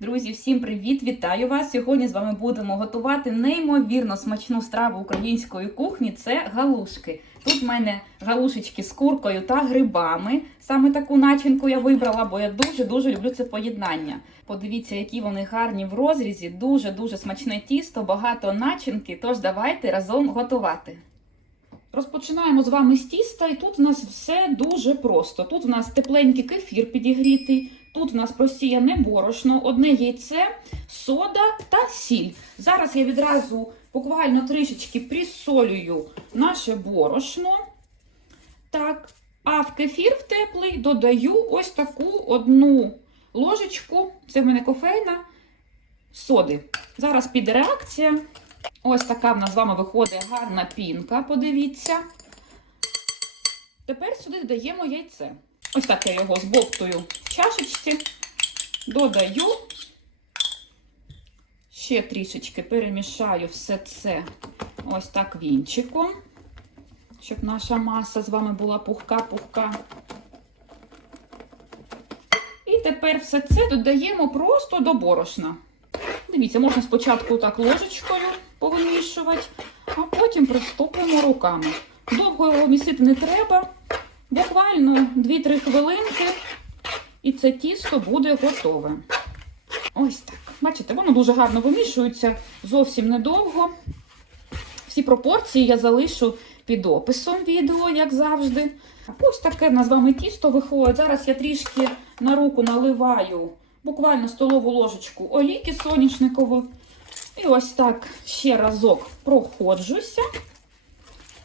Друзі, всім привіт! Вітаю вас! Сьогодні з вами будемо готувати неймовірно смачну страву української кухні. Це галушки. Тут в мене галушечки з куркою та грибами. Саме таку начинку я вибрала, бо я дуже дуже люблю це поєднання. Подивіться, які вони гарні в розрізі. Дуже дуже смачне тісто, багато начинки. Тож давайте разом готувати. Розпочинаємо з вами з тіста, і тут в нас все дуже просто. Тут в нас тепленький кефір підігрітий, тут в нас просіяне борошно, одне яйце, сода та сіль. Зараз я відразу буквально трішечки присолюю наше борошно. Так, а в кефір в теплий додаю ось таку одну ложечку, це в мене кофейна, соди. Зараз піде реакція. Ось така в нас з вами виходить гарна пінка, подивіться. Тепер сюди додаємо яйце. Ось так я його збовтую в чашечці, додаю, ще трішечки перемішаю все це ось так вінчиком, щоб наша маса з вами була пухка-пухка. І тепер все це додаємо просто до борошна. Дивіться, можна спочатку так ложечкою повимішувати, а потім приступимо руками. Довго його місити не треба. Буквально 2-3 хвилинки, і це тісто буде готове. Ось так. Бачите, воно дуже гарно вимішується, зовсім недовго. Всі пропорції я залишу під описом відео, як завжди. Ось таке в нас з вами тісто виходить. Зараз я трішки на руку наливаю буквально столову ложечку олійки соняшникової. І ось так ще разок проходжуся.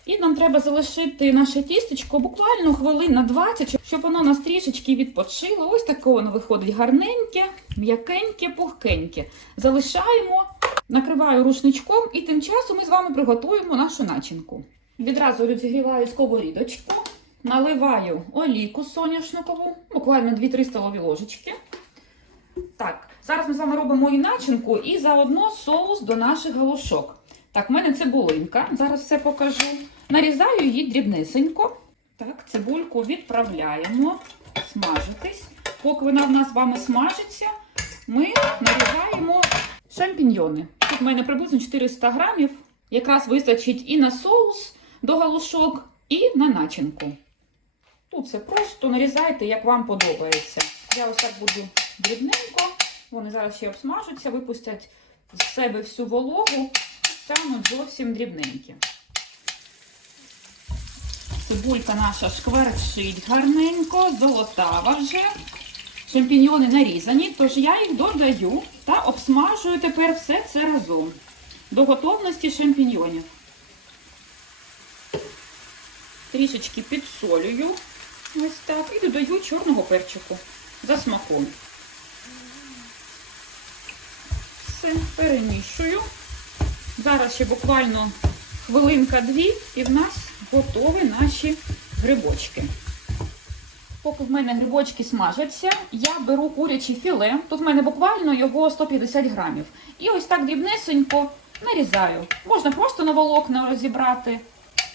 І нам треба залишити наше тістечко буквально хвилин на 20, щоб воно нас трішечки відпочило. Ось таке воно виходить гарненьке, м'якеньке, пухкеньке. Залишаємо, накриваю рушничком і тим часом ми з вами приготуємо нашу начинку. Відразу розігріваю сковорідочку, наливаю олійку соняшникову, буквально 2-3 столові ложечки. Так, зараз ми з вами робимо і начинку, і заодно соус до наших галушок. Так, в мене цибулинка, зараз все покажу. Нарізаю її дрібнесенько. Так, цибульку відправляємо смажитись. Поки вона в нас з вами смажиться, ми нарізаємо шампіньйони. Тут в мене приблизно 400 грамів. Якраз вистачить і на соус до галушок, і на начинку. Тут все просто нарізайте, як вам подобається. Я ось так буду дрібненько. Вони зараз ще обсмажуться, випустять з себе всю вологу, стануть зовсім дрібненькі. Цибулька наша шкварчить гарненько, золотава вже. Шампіньйони нарізані, тож я їх додаю та обсмажую тепер все це разом до готовності шампіньйонів. Трішечки підсолюю, ось так, і додаю чорного перчику за смаком. Все, перемішую. Зараз ще буквально хвилинка-дві, і в нас готові наші грибочки. Поки в мене грибочки смажаться, я беру куряче філе. Тут в мене буквально його 150 грамів. І ось так дрібнесенько нарізаю. Можна просто на волокна розібрати,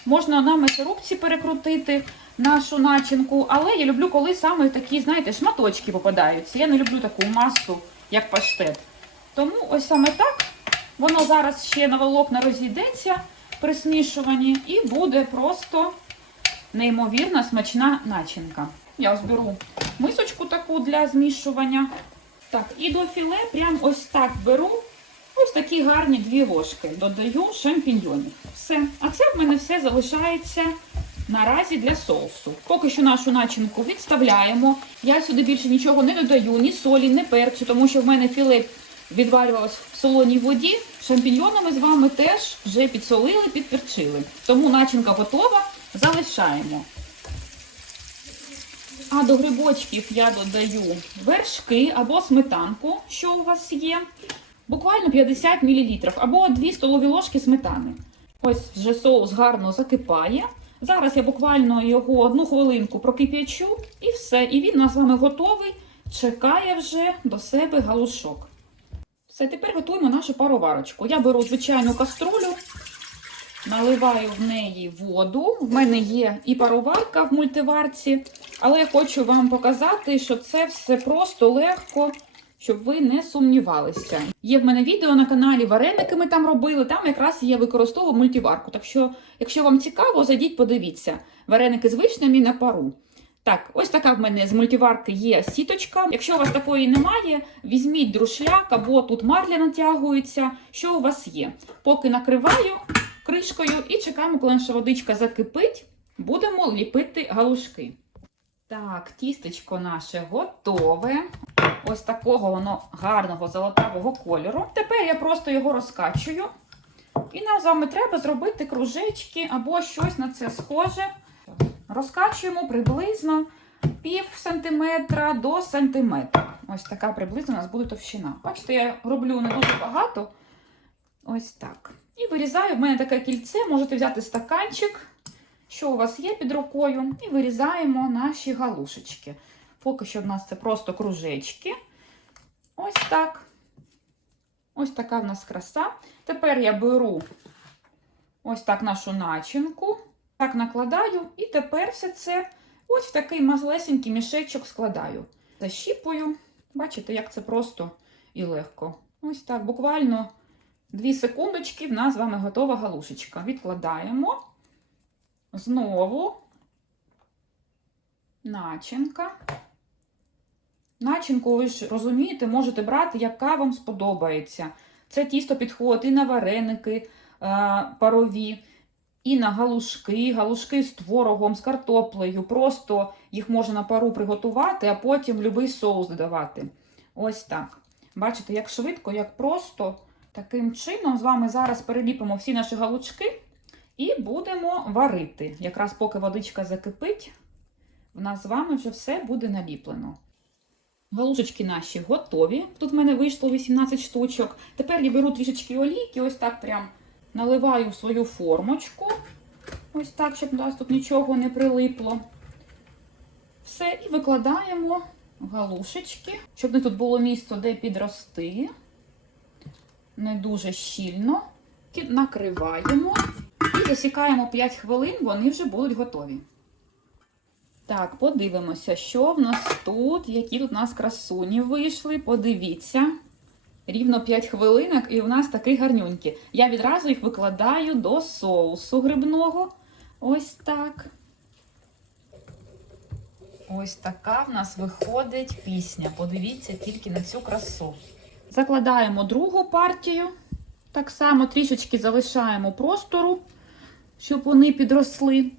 можна на м'ясорубці перекрутити нашу начинку. Але я люблю, коли саме такі, знаєте, шматочки попадаються. Я не люблю таку масу, як паштет. Тому ось саме так. Воно зараз ще на волокна розійдеться при смішуванні і буде просто неймовірна смачна начинка. Я ось беру мисочку таку для змішування. Так, і до філе прям ось так беру ось такі гарні дві ложки. Додаю шампіньйонів. Все. А це в мене все залишається наразі для соусу. Поки що нашу начинку відставляємо. Я сюди більше нічого не додаю, ні солі, ні перцю, тому що в мене філе відварювалось в солоній воді. Шампіньйонами з вами теж вже підсолили, підперчили. Тому начинка готова, залишаємо. А до грибочків я додаю вершки або сметанку, що у вас є. Буквально 50 мл, або 2 столові ложки сметани. Ось вже соус гарно закипає. Зараз я буквально його одну хвилинку прокип'ячу і все. І він у нас з вами готовий. Чекає вже до себе галушок. Все, тепер готуємо нашу пароварочку. Я беру звичайну каструлю, наливаю в неї воду. В мене є і пароварка в мультиварці, але я хочу вам показати, що це все просто легко щоб ви не сумнівалися. Є в мене відео на каналі Вареники ми там робили, там якраз я використовую мультиварку. Так що, якщо вам цікаво, зайдіть, подивіться. Вареники з вишнями на пару. Так, ось така в мене з мультиварки є сіточка. Якщо у вас такої немає, візьміть друшляк або тут марля натягується. Що у вас є? Поки накриваю кришкою і чекаємо, коли наша водичка закипить, будемо ліпити галушки. Так, тістечко наше готове. Ось такого воно гарного золотавого кольору. Тепер я просто його розкачую. І нам з вами треба зробити кружечки або щось на це схоже. Розкачуємо приблизно пів сантиметра до сантиметра. Ось така приблизно у нас буде товщина. Бачите, я роблю не дуже багато. Ось так. І вирізаю. В мене таке кільце, можете взяти стаканчик, що у вас є під рукою, і вирізаємо наші галушечки. Поки що в нас це просто кружечки. Ось так. Ось така в нас краса. Тепер я беру ось так нашу начинку, так накладаю, і тепер все це ось в такий малесенький мішечок складаю. Защіпую. Бачите, як це просто і легко. Ось так, буквально 2 секундочки, в нас з вами готова галушечка. Відкладаємо. Знову начинка. Начинку, ви ж розумієте, можете брати, яка вам сподобається. Це тісто підходить і на вареники е, парові, і на галушки, галушки з творогом, з картоплею. Просто їх можна на пару приготувати, а потім будь-який соус додавати. Ось так. Бачите, як швидко, як просто. Таким чином, з вами зараз переліпимо всі наші галушки і будемо варити. Якраз поки водичка закипить, в нас з вами вже все буде наліплено. Галушечки наші готові. Тут в мене вийшло 18 штучок. Тепер я беру трішечки олійки, ось так прям наливаю в свою формочку. Ось так, щоб у нас тут нічого не прилипло. Все, і викладаємо галушечки, щоб не тут було місце, де підрости. Не дуже щільно. І накриваємо і засікаємо 5 хвилин, вони вже будуть готові. Так, подивимося, що в нас тут, які тут у нас красуні вийшли. Подивіться. Рівно 5 хвилинок, і у нас такі гарнюнькі. Я відразу їх викладаю до соусу грибного. Ось так. Ось така в нас виходить пісня. Подивіться тільки на цю красу. Закладаємо другу партію. Так само трішечки залишаємо простору, щоб вони підросли.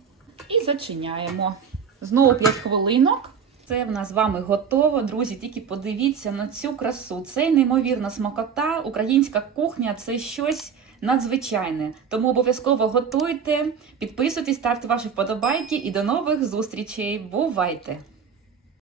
І зачиняємо. Знову 5 хвилинок. Це в нас з вами готово. Друзі, тільки подивіться на цю красу. Це неймовірна смакота. Українська кухня це щось надзвичайне. Тому обов'язково готуйте, підписуйтесь, ставте ваші вподобайки і до нових зустрічей. Бувайте!